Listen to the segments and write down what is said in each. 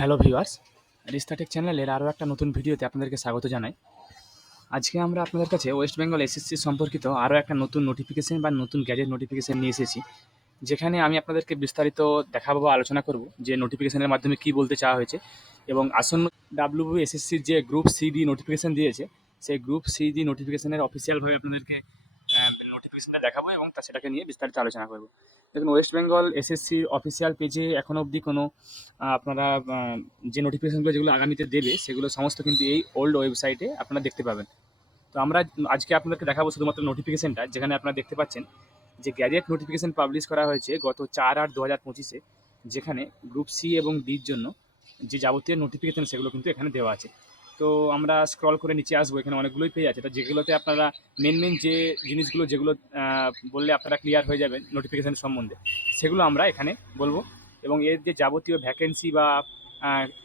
Hello viewers, রিস্তাটেক চ্যানেলের আরও একটা নতুন ভিডিওতে আপনাদেরকে স্বাগত জানাই। আজকে আমরা আপনাদের কাছে ওয়েস্ট বেঙ্গল এসএসসি সম্পর্কিত আরও একটা নতুন নোটিফিকেশন বা নতুন গ্যাজেট নোটিফিকেশন নিয়ে এসেছি, যেখানে আমি আপনাদেরকে বিস্তারিত দেখাবো বা আলোচনা করব যে নোটিফিকেশনের মাধ্যমে কী বলতে চাওয়া হয়েছে এবং আসন্ন এসএসসির যে গ্রুপ সিডি নোটিফিকেশন দিয়েছে, সেই গ্রুপ সিডি নোটিফিকেশনের অফিসিয়ালভাবে আপনাদেরকে নোটিফিকেশনটা দেখাবো এবং সেটাকে নিয়ে বিস্তারিত আলোচনা করব। দেখুন, ওয়েস্ট বেঙ্গল এসএসসির অফিসিয়াল পেজে এখনও অবধি কোনো আপনারা যে নোটিফিকেশনগুলো যেগুলো আগামীতে দেবে সেগুলো সমস্ত কিন্তু এই ওল্ড ওয়েবসাইটে আপনারা দেখতে পাবেন। তো আমরা আজকে আপনাদেরকে দেখাবো শুধুমাত্র নোটিফিকেশনটা, যেখানে আপনারা দেখতে পাচ্ছেন যে গ্যাজেট নোটিফিকেশন পাবলিশ করা হয়েছে গত 4/8/2025-এ, যেখানে গ্রুপ সি এবং ডির জন্য যে যাবতীয় নোটিফিকেশন সেগুলো কিন্তু এখানে দেওয়া আছে। তো আমরা স্ক্রল করে নিচে আসবো, এখানে অনেকগুলোই পেজ আছে, তো যেগুলোতে আপনারা মেন যে জিনিসগুলো যেগুলো বললে আপনারা ক্লিয়ার হয়ে যাবেন নোটিফিকেশন সম্বন্ধে, সেগুলো আমরা এখানে বলবো। এবং এর যে যাবতীয় ভ্যাকেন্সি বা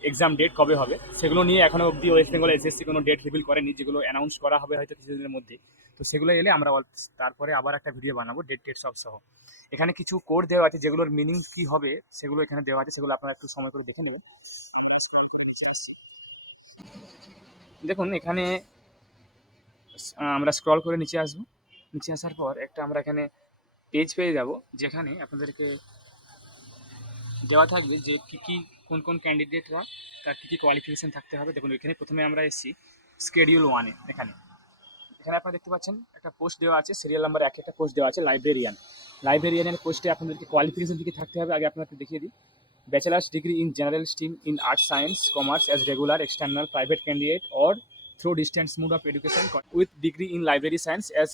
এক্সাম ডেট কবে হবে সেগুলো নিয়ে এখনও অবধি ওয়েস্ট বেঙ্গল এসএসসি কোনো ডেট রিভিল করেনি, যেগুলো অ্যানাউন্স করা হবে হয়তো কিছুদিনের মধ্যে। তো সেগুলো এলে আমরা তারপরে আবার একটা ভিডিও বানাবো ডেট সব সহ। এখানে কিছু কোড দেওয়া আছে, যেগুলোর মিনিং কী হবে সেগুলো এখানে দেওয়া আছে, সেগুলো আপনারা একটু সময় করে দেখে নেবেন। দেখুন, এখানে আমরা স্ক্রল করে নিচে আসবো, নিচে আসার পর একটা আমরা এখানে পেজ পেয়ে যাব, যেখানে আপনাদেরকে দেওয়া থাকবে যে কী কোন ক্যান্ডিডেটরা তার কী কোয়ালিফিকেশান থাকতে হবে। দেখুন, এখানে প্রথমে আমরা এসেছি স্কেডিউল 1-এ। এখানে আপনারা দেখতে পাচ্ছেন একটা পোস্ট দেওয়া আছে, সিরিয়াল নাম্বার 1 একটা পোস্ট দেওয়া আছে লাইব্রেরিয়ানের পোস্টে আপনাদেরকে কোয়ালিফিকেশান কী থাকতে হবে আগে আপনাকে দেখিয়ে দিই। Bachelor's degree in general stream in arts, science, commerce as regular, external, private candidate or through distance mode of education with degree in library science as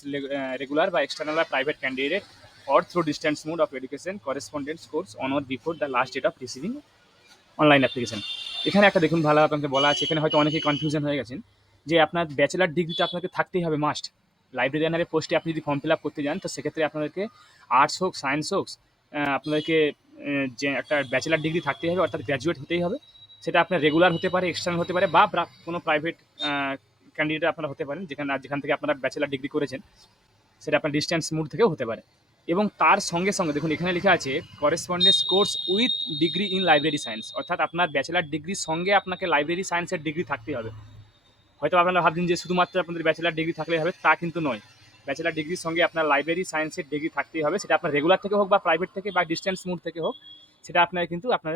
regular by external or private candidate or through distance mode of education correspondence course on or before the last date of receiving online application. এখানে একটা দেখুন ভালো আপনাকে বলা আছে, এখানে হয়তো অনেকেই কনফিউশন হয়ে গেছেন যে আপনার ব্যাচেলার ডিগ্রিটা আপনাকে থাকতেই হবে মাস্ট। লাইব্রেরিয়ানের পোস্টে আপনি যদি ফর্ম ফিল আপ করতে যান, তো সেক্ষেত্রে আপনাদেরকে আর্টস হোক সায়েন্স হোক আপনাদেরকে যে একটা ব্যাচেলার ডিগ্রি থাকতেই হবে, অর্থাৎ গ্র্যাজুয়েট হতেই হবে। সেটা আপনার রেগুলার হতে পারে, এক্সটার্নাল হতে পারে, বা কোনো প্রাইভেট ক্যান্ডিডেট আপনারা হতে পারেন, যেখান থেকে আপনারা ব্যাচেলার ডিগ্রি করেছেন, সেটা আপনার ডিস্টেন্স মোড থেকেও হতে পারে। এবং তার সঙ্গে সঙ্গে দেখুন এখানে লেখা আছে correspondence course with degree in library science, অর্থাৎ আপনার ব্যাচেলার ডিগ্রির সঙ্গে আপনাকে লাইব্রেরি সায়েন্সের ডিগ্রি থাকতেই হবে। হয়তো আপনারা ভাবছেন যে শুধুমাত্র আপনাদের ব্যাচেলার ডিগ্রি থাকলেই হবে, তা কিন্তু নয়। ব্যাচেলার ডিগ্রির সঙ্গে আপনার লাইব্রেরি সায়েন্সের ডিগ্রি থাকতেই হবে, সেটা আপনার রেগুলার থেকে হোক বা প্রাইভেট থেকে বা ডিস্টেন্স মোড থেকে হোক, সেটা আপনার কিন্তু আপনার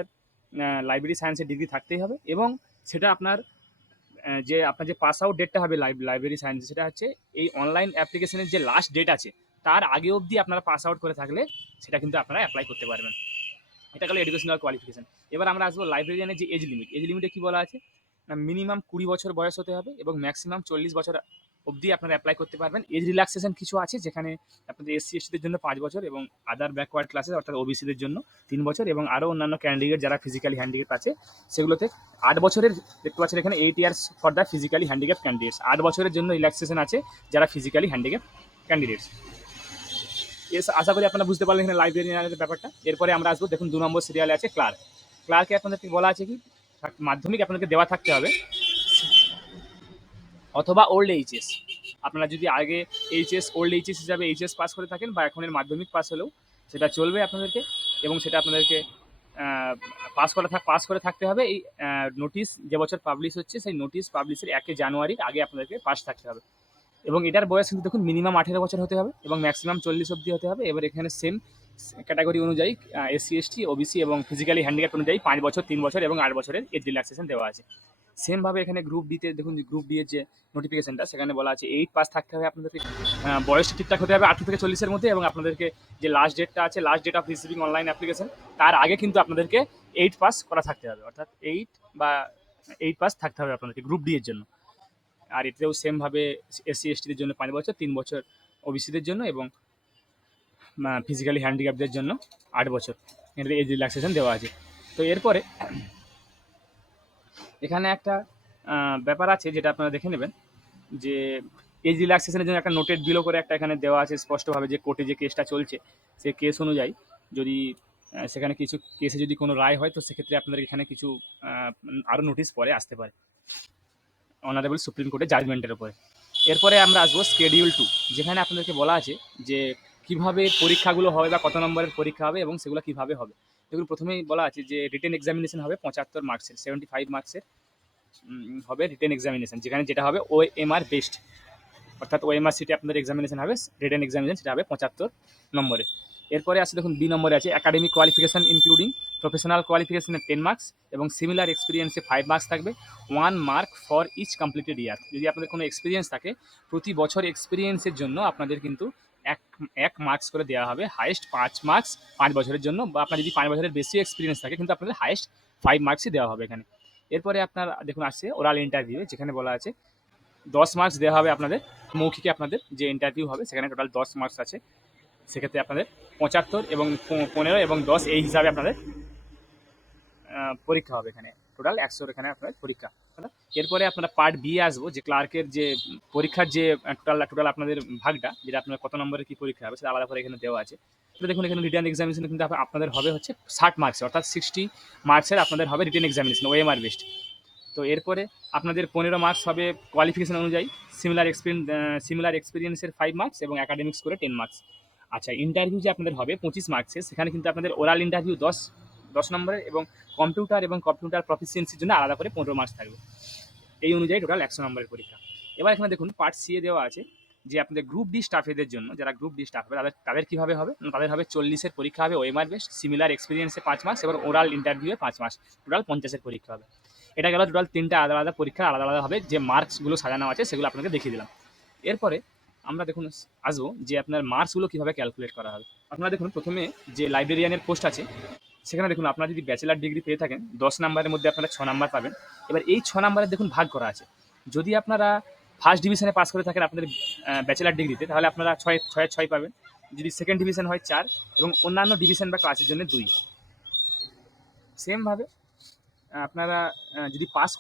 লাইব্রেরি সায়েন্সের ডিগ্রি থাকতেই হবে। এবং সেটা আপনার যে আপনার যে পাস আউট ডেটটা হবে লাইব্রেরি সায়েন্স, সেটা হচ্ছে এই অনলাইন অ্যাপ্লিকেশনের যে লাস্ট ডেট আছে তার আগে অবধি আপনারা পাস আউট করে থাকলে সেটা কিন্তু আপনারা অ্যাপ্লাই করতে পারবেন। এটা গেলো এডুকেশনাল কোয়ালিফিকেশান। এবার আমরা আসবো লাইব্রেরিয়ানের যে এজ লিমিটে কী বলা আছে না, মিনিমাম 20 বছর বয়স হতে হবে এবং ম্যাক্সিমাম 40 বছর অবধি আপনারা অ্যাপ্লাই করতে পারবেন। এজ রিল্যাক্সেশন কিছু আছে, যেখানে আপনাদের এসসি এসটিদের জন্য 5 বছর এবং আদার ব্যাকওয়ার্ড ক্লাসেস অর্থাৎ ওবিসিদের জন্য 3 বছর এবং আরও অন্যান্য ক্যান্ডিডেট যারা ফিজিক্যালি হ্যান্ডিক্যাপ আছে সেগুলোতে 8 বছরের দেখতে পাচ্ছেন এখানে 8 years for the physically handicap candidates. 8 বছরের জন্য রিল্যাক্সেশন আছে যারা ফিজিক্যালি হ্যান্ডিক্যাপ ক্যান্ডিডেটস। আশা করি আপনারা বুঝতে পারলেন এখানে লাইব্রেরিয়ানের ব্যাপারটা। এরপরে আমরা আসবো, দেখুন 2 নম্বর সিরিয়ালে আছে ক্লার্কে আপনাদেরকে বলা আছে কি মাধ্যমিক আপনাদেরকে দেওয়া থাকতে হবে অথবা ওল্ড এইচএস। আপনারা যদি আগে ওল্ড এইচএস হিসাবে এইচএস পাস করে থাকেন বা এখনের মাধ্যমিক পাস হলেও সেটা চলবে আপনাদেরকে, এবং সেটা আপনাদেরকে পাস করে থাকতে হবে। এই নোটিশ যে বছর পাবলিশ হচ্ছে সেই নোটিশ পাবলিশের 1 জানুয়ারির আগে আপনাদেরকে পাস থাকতে হবে। এবং এটার বয়স কিন্তু দেখুন মিনিমাম 18 বছর হতে হবে এবং ম্যাক্সিমাম 40 অবধি হতে হবে। এবার এখানে সেম ক্যাটাগরি অনুযায়ী এসসি এসটি ওবিসি এবং ফিজিক্যালি হ্যান্ডিক্যাপ অনুযায়ী 5 বছর 3 বছর এবং 8 বছরের এজ রিল্যাক্সেশন দেওয়া আছে। সেমভাবে এখানে গ্রুপ ডিতে দেখুন, গ্রুপ ডি এর যে নোটিফিকেশনটা সেখানে বলা আছে 8 পাস থাকতে হবে আপনাদেরকে, বয়সটা ঠিকঠাক হতে হবে 18 থেকে 40-এর মধ্যে, এবং আপনাদেরকে যে লাস্ট ডেটটা আছে last date of receiving online application তার আগে কিন্তু আপনাদেরকে 8 পাস করা থাকতে হবে, অর্থাৎ 8 পাস থাকতে হবে আপনাদেরকে গ্রুপ ডি এর জন্য। আর এতেও সেমভাবে এসসি এসটিদের জন্য 5 বছর, 3 বছর ওবিসিদের জন্য এবং ফিজিক্যালি হ্যান্ডিক্যাপদের জন্য 8 বছর এর এজ রিল্যাক্সেশন দেওয়া আছে। তো এরপরে এখানে একটা ব্যাপার আছে যেটা আপনারা দেখে নেবেন, যে এজ রিল্যাক্সেশনের জন্য একটা নোটেড বিলো করে একটা এখানে দেওয়া আছে স্পষ্টভাবে, যে কোর্টে যে কেসটা চলছে সেই কেস অনুযায়ী যদি সেখানে কিছু কেসে যদি কোনো রায় হয় তো সেক্ষেত্রে আপনাদের এখানে কিছু আরও নোটিশ পরে আসতে পারে অনারেবল সুপ্রিম কোর্টের জাজমেন্টের উপরে। এরপরে আমরা আসবো স্কেডিউল 2, যেখানে আপনাদেরকে বলা আছে যে কিভাবে পরীক্ষাগুলো হবে বা কত নম্বরের পরীক্ষা হবে এবং সেগুলো কিভাবে হবে। দেখুন প্রথমেই বলা আছে যে রিটেন এক্সামিনেশন হবে 75 মার্কসের, 75 মার্কসের হবে রিটেন এক্সামিনেশন, যেখানে যেটা হবে ওএমআর বেস্ট, অর্থাৎ ওএমআর সিটে আপনাদের এক্সামিনেশন হবে, রিটেন এক্সামিনেশন সেটা হবে 75 নম্বরে। এরপরে আছে দেখুন বি নম্বরে আছে একাডেমিক কোয়ালিফিকেশন ইনক্লুডিং প্রফেশনাল কোয়ালিফিকেশনে 10 মার্কস এবং সিমিলার এক্সপিরিয়েন্সে 5 মার্কস থাকবে, 1 mark for each completed year. যদি আপনাদের কোনো এক্সপিরিয়েন্স থাকে, প্রতি বছর এক্সপিরিয়েন্সের জন্য আপনাদের কিন্তু এক এক মার্কস করে দেওয়া হবে, হাইয়েস্ট 5 মার্কস 5 বছরের জন্য, বা আপনার যদি 5 বছরের বেশি এক্সপিরিয়েন্স থাকে কিন্তু আপনাদের হাইয়েস্ট 5 মার্কসই দেওয়া হবে এখানে। এরপরে আপনার দেখুন আসছে ওরাল ইন্টারভিউ, যেখানে বলা আছে 10 মার্কস দেওয়া হবে আপনাদের মৌখিকে, আপনাদের যে ইন্টারভিউ হবে সেখানে টোটাল 10 মার্কস আছে, সেক্ষেত্রে আপনাদের 75 এবং 15 এবং 10 এই হিসাবে আপনাদের পরীক্ষা হবে, এখানে টোটাল 100 এখানে আপনাদের পরীক্ষা। এরপরে আপনারা পার্ট বি আসবো, যে ক্লার্কের যে পরীক্ষার যে টোটাল আপনাদের ভাগটা, যেটা আপনার কত নম্বরের কি পরীক্ষা হবে সেটা আলাদা করে এখানে দেওয়া আছে। তো দেখুন এখানে রিটার্ন এক্সামিনেশন কিন্তু আপনাদের হবে হচ্ছে 60 মার্কসের, অর্থাৎ 60 মার্কসের আপনাদের হবে রিটেন এক্সামিনেশন ওএমআর বেস্ট। তো এরপরে আপনাদের 15 মার্কস হবে কোয়ালিফিকেশন অনুযায়ী, সিমিলার এক্সপিরিয়েন্সের 5 মার্কস এবং অ্যাকাডেমিক্স করে 10 মার্কস। আচ্ছা, ইন্টারভিউ যে আপনাদের হবে 25 মার্কসের, সেখানে কিন্তু আপনাদের ওরাল ইন্টারভিউ 10 নম্বরের এবং কম্পিউটার প্রফিসিয়েন্সির জন্য আলাদা করে 15 মার্কস থাকবে। এই অনুযায়ী টোটাল 100 নম্বরের পরীক্ষা। এবার এখানে দেখুন পার্ট সি এ দেওয়া আছে যে আপনাদের গ্রুপ ডি স্টাফেদের জন্য, যারা গ্রুপ ডি স্টাফ হবে তাদের কীভাবে হবে, তাদের হবে 40-এর পরীক্ষা হবে ওএমআর বেস্ট, সিমিলার এক্সপিরিয়েন্সে 5 মার্কস এবং ওরাল ইন্টারভিউয়ে 5 মার্কস, টোটাল 50-এর পরীক্ষা হবে। এটা গেল টোটাল 3টা আলাদা আলাদা পরীক্ষা, আলাদা আলাদা হবে, যে মার্কসগুলো সাজানো আছে সেগুলো আপনাকে দেখিয়ে দিলাম। এরপরে আমরা দেখুন আসবো যে আপনার মার্কসগুলো কীভাবে ক্যালকুলেট করা হবে। আপনারা দেখুন প্রথমে যে লাইব্রেরিয়ানের পোস্ট আছে, সেখানে দেখুন আপনারা যদি ব্যাচেলার ডিগ্রি পেয়ে থাকেন 10 নাম্বারের মধ্যে আপনারা 6 নাম্বার পাবেন। এবার এই 6 নাম্বারের দেখুন ভাগ করা আছে, যদি আপনারা ফার্স্ট ডিভিশনে পাস করে থাকেন আপনাদের ব্যাচেলার ডিগ্রিতে, তাহলে আপনারা 6 পাবেন, যদি সেকেন্ড ডিভিশন হয় 4 এবং অন্যান্য ডিভিশন বা ক্লাসের জন্য 2। সেমভাবে আপনারা যদি পাস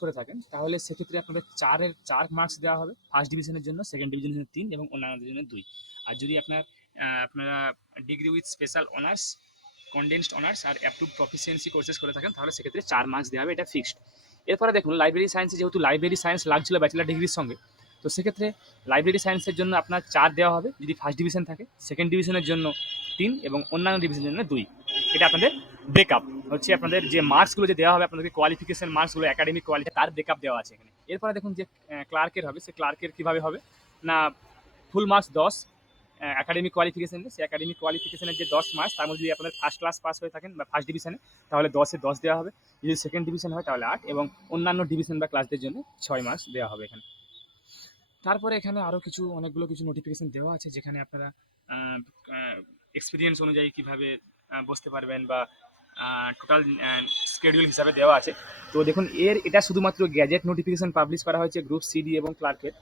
করে থাকেন তাহলে সেক্ষেত্রে আপনাদের 4 মার্কস দেওয়া হবে ফার্স্ট ডিভিশনের জন্য, সেকেন্ড ডিভিশনের জন্য 3 এবং অন্যান্যদের জন্য 2। আর যদি আপনারা degree with special honours, condensed honours আর অ্যাপ্রুভড প্রফিসিয়েন্সি কোর্সেস করে থাকেন তাহলে সেক্ষেত্রে 4 মার্কস দেওয়া হবে, এটা ফিক্সড। এরপরে দেখুন লাইব্রেরি সায়েন্সে, যেহেতু লাইব্রেরি সায়েন্স লাগছিল ব্যাচেলার ডিগ্রির সঙ্গে, তো সেক্ষেত্রে লাইব্রেরি সায়েন্সের জন্য আপনার 4 দেওয়া হবে যদি ফার্স্ট ডিভিশন থাকে, সেকেন্ড ডিভিশনের জন্য 3 এবং অন্যান্য ডিভিশনের জন্য 2। এটা আপনাদের ব্রেকআপ হচ্ছে, আপনাদের যে মার্কসগুলো যে দেওয়া হবে আপনাদেরকে কোয়ালিফিকেশন মার্কসগুলো, একাডেমিক কোয়ালিটি, তার ব্রেকআপ দেওয়া আছে এখানে। এরপরে দেখুন যে ক্লার্কের হবে, সে ক্লার্কের কীভাবে হবে না, ফুল মার্কস 10 একাডেমিক কোয়ালিফিকেশন, সেই একাডেমিক কোয়ালিফিকেশনের যে 10 মার্কস, তার মধ্যে যদি আপনাদের ফার্স্ট ক্লাস পাস হয়ে থাকেন বা ফার্স্ট ডিভিশনে তাহলে 10-এ 10 দেওয়া হবে, যদি সেকেন্ড ডিভিশন হয় তাহলে 8 এবং অন্যান্য ডিভিশন বা ক্লাসদের জন্য 6 মার্কস দেওয়া হবে এখানে। তারপরে এখানে আরও অনেকগুলো নোটিফিকেশন দেওয়া আছে, যেখানে আপনারা এক্সপিরিয়েন্স অনুযায়ী কীভাবে বসতে পারবেন বা টোটাল স্কেডিউল হিসাবে দেওয়া আছে। তো দেখুন এটা শুধুমাত্র গ্যাজেট নোটিফিকেশন পাবলিশ করা হয়েছে গ্রুপ সিডি এবং ক্লার্কের,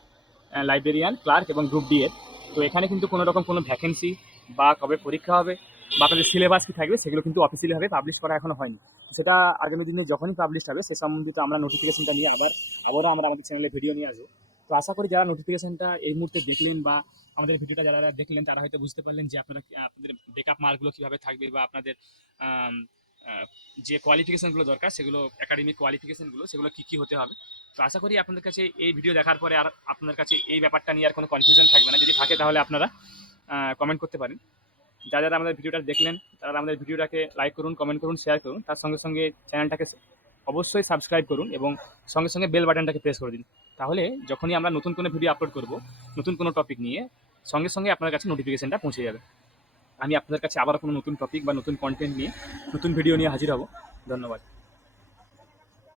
লাইব্রেরিয়ান, ক্লার্ক এবং গ্রুপ ডি এর। তো এখানে কিন্তু কোনো রকম কোনো ভ্যাকেন্সি বা কবে পরীক্ষা হবে বা আপনাদের সিলেবাস কী থাকবে সেগুলো কিন্তু অফিসিয়ালিভাবে পাবলিশ করা এখনো হয়নি। সেটা আগামী দিনে যখনই পাবলিশ হবে সে সম্বন্ধিত আমরা নোটিফিকেশনটা নিয়ে আবারও আমরা আমাদের চ্যানেলে ভিডিও নিয়ে আসবো। তো আশা করি যারা নোটিফিকেশনটা এই মুহূর্তে দেখলেন বা আমাদের ভিডিওটা যারা দেখলেন তারা হয়তো বুঝতে পারলেন যে আপনাদের ব্রেকআপ মার্কগুলো কীভাবে থাকবে বা আপনাদের যে কোয়ালিফিকেশনগুলো দরকার সেগুলো, একাডেমিক কোয়ালিফিকেশনগুলো সেগুলো কী হতে হবে। তো আশা করি আপনাদের কাছে এই ভিডিও দেখার পরে আর আপনাদের কাছে এই ব্যাপারটা নিয়ে আর কোনো কনফিউশন থাকবে না। যদি থাকে তাহলে আপনারা কমেন্ট করতে পারেন। যারা আমাদের ভিডিওটা দেখলেন তারা আমাদের ভিডিওটাকে লাইক করুন, কমেন্ট করুন, শেয়ার করুন, তার সঙ্গে সঙ্গে চ্যানেলটাকে অবশ্যই সাবস্ক্রাইব করুন এবং সঙ্গে সঙ্গে বেল বাটনটাকে প্রেস করে দিন। তাহলে যখনই আমরা নতুন কোনো ভিডিও আপলোড করব, নতুন কোনো টপিক নিয়ে, সঙ্গে সঙ্গে আপনার কাছে নোটিফিকেশনটা পৌঁছে যাবে। আমি আপনাদের কাছে আবার কোনো নতুন টপিক বা নতুন কন্টেন্ট নিয়ে, নতুন ভিডিও নিয়ে হাজির হব। ধন্যবাদ।